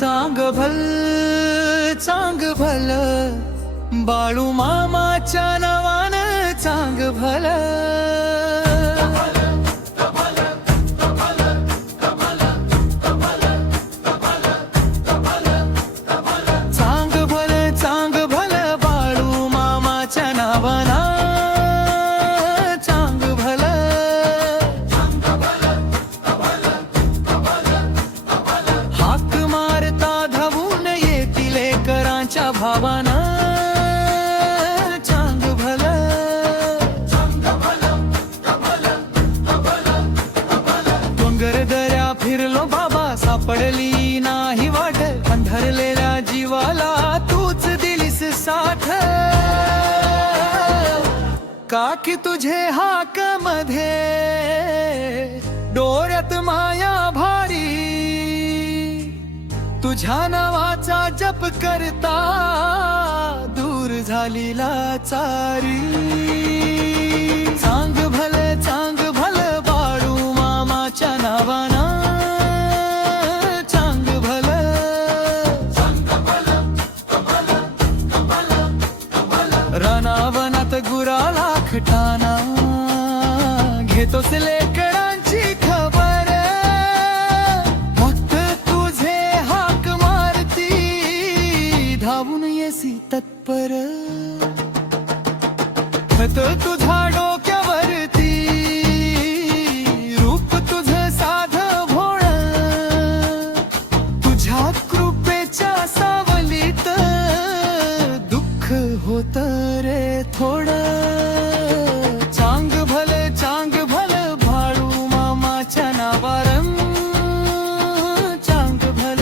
चांग भल बाळू मामाच्या नावानं चांग भल चांग भल बाळू मामाच्या नावानं चांग भल हाक मारता धावून येतील करांच्या भावानं फिरलो बाबा सापडली नाही वाट अंधारलेल्या जीवाला तूच दिलीस साथ काकी तुझे हाक मध्ये डोळ्यात माया भारी तुझ्या नावाचा जप करता दूर झाली लाचारी चांग भल बाळू मामाच्या नावानं रानावनात गुराला खटाना घेतोस लेकरांची खबर फक्त तुझे हाक मारती धावून येसी तत्पर खत तुझा डोक्यावरती रूप तुझं साध भोळ तुझ्या कृपेच्या सावलीत दुःख होत रे थोडं चांग भल भाळू मामाच्या नावारं चांग भल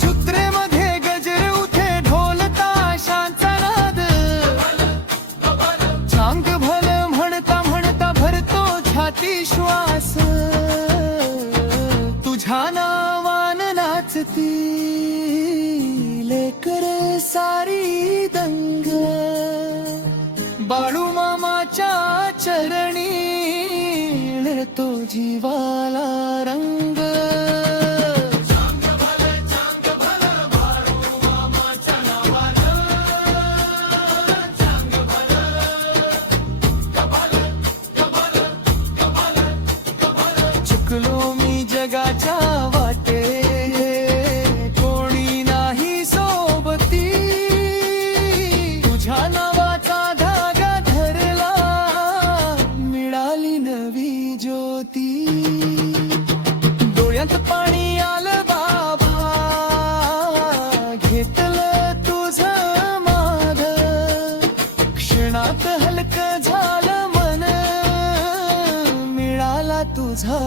चित्रेमध्ये गजर उठे ढोल ताशांचा नाद चांग भल म्हणता म्हणता भरतो छाती श्वास तुझ्या नावानं नाचती लेकरे सारी दंग बाळू मामाच्या चरणी तो जीवाला रंग चुकलो मी जगाच्या वाटे कोणी नाही सोबती तुझ्या नावाचा धागा धरला मिळाली नवी ज्योती डोळ्यात पाणी आलं बाबा घेतलं तुझं माग क्षणात हलकं झालं मन मिळाला तुझा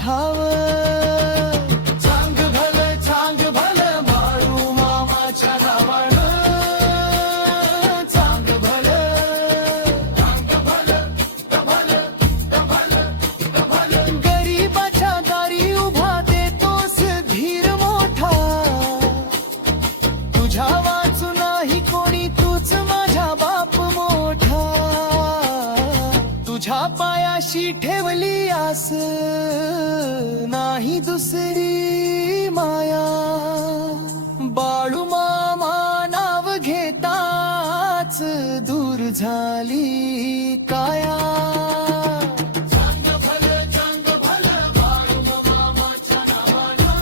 ठाव चांग भल बाळू मामाच्या नावानं चांग भल गरीबाच्या दारी उभा देतोस धीर मोठा तुझ्या वाचू नाही कोणी तूच माझा बाप मोठा तुझ्या पायाशी ठेवली आस नाही दुसरी माया बाळू मामा नाव घेताच दूर झाली काया चांग भल बाळू मामाच्या नावानं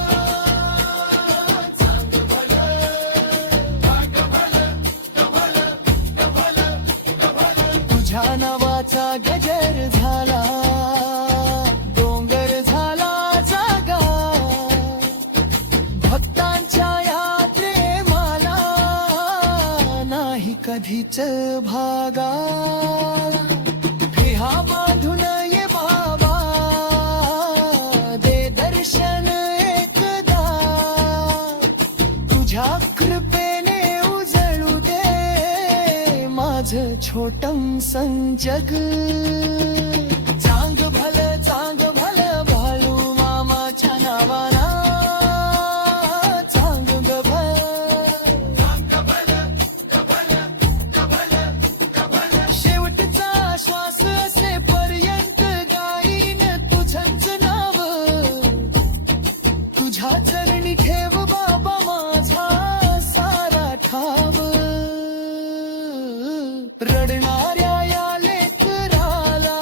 चांग भल तुझ्या नावाचा गजर झाला डोंगर झाला जागा भक्तांच्या यात्रे मला नाही कधीच भागा फिहा बांधून ये बाबा दे दर्शन एकदा तुझ्या कृपेने उजळू दे माझं छोटंसं जग चांग भल बाळू मामाच्या नावानं चांग शेवटचा श्वास असेपर्यंत गाईन तुझं रडणाऱ्या या लेकराला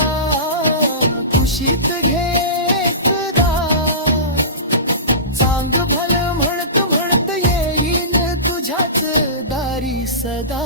कुशीत घे एकदा. चांग भलं म्हणत म्हणत येईन तुझ्याच दारी सदा.